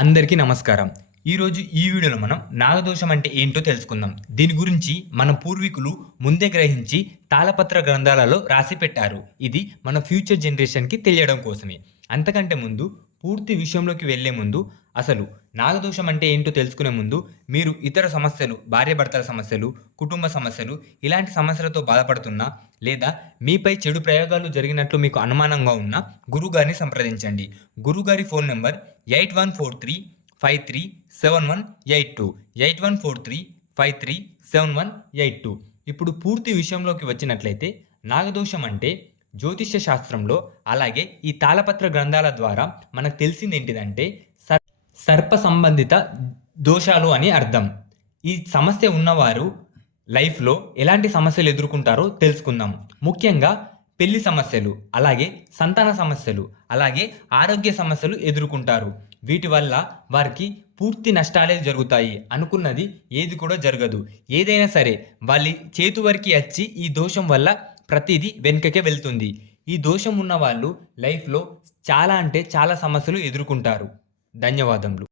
అందరికీ నమస్కారం. ఈరోజు ఈ వీడియోలో మనం నాగదోషం అంటే ఏంటో తెలుసుకుందాం. దీని గురించి మన పూర్వీకులు ముందే గ్రహించి తాళపత్ర గ్రంథాలలో రాసి పెట్టారు. ఇది మన ఫ్యూచర్ జనరేషన్కి తెలియడం కోసమే. అంతకంటే ముందు పూర్తి విషయంలోకి వెళ్ళే ముందు అసలు నాగదోషం అంటే ఏంటో తెలుసుకునే ముందు మీరు ఇతర సమస్యలు భార్యాభర్తల సమస్యలు కుటుంబ సమస్యలు ఇలాంటి సమస్యలతో బాధపడుతున్నా లేదా మీపై చెడు ప్రయోగాలు జరిగినట్లు మీకు అనుమానంగా ఉన్న గురుగారిని సంప్రదించండి. గురుగారి phone number eight one four three five three seven one eight two. Eight one four three five three seven one eight two. ఇప్పుడు పూర్తి విషయంలోకి వచ్చినట్లయితే నాగదోషం అంటే జ్యోతిష్య శాస్త్రంలో అలాగే ఈ తాళపత్ర గ్రంథాల ద్వారా మనకు తెలిసింది ఏంటిదంటే సర్ సర్ప సంబంధిత దోషాలు అని అర్థం. ఈ సమస్య ఉన్నవారు లైఫ్లో ఎలాంటి సమస్యలు ఎదుర్కొంటారో తెలుసుకుందాం. ముఖ్యంగా పెళ్ళి సమస్యలు అలాగే సంతాన సమస్యలు అలాగే ఆరోగ్య సమస్యలు ఎదుర్కొంటారు. వీటి వల్ల వారికి పూర్తి నష్టాలే జరుగుతాయి అనుకున్నది ఏది కూడా జరగదు. ఏదైనా సరే వాళ్ళ చేతి వరకు వచ్చి ఈ దోషం వల్ల ప్రతిదీ వెనుకకే వెళ్తుంది. ఈ దోషం ఉన్న వాళ్ళు లైఫ్లో చాలా అంటే చాలా సమస్యలు ఎదుర్కొంటారు. ధన్యవాదములు.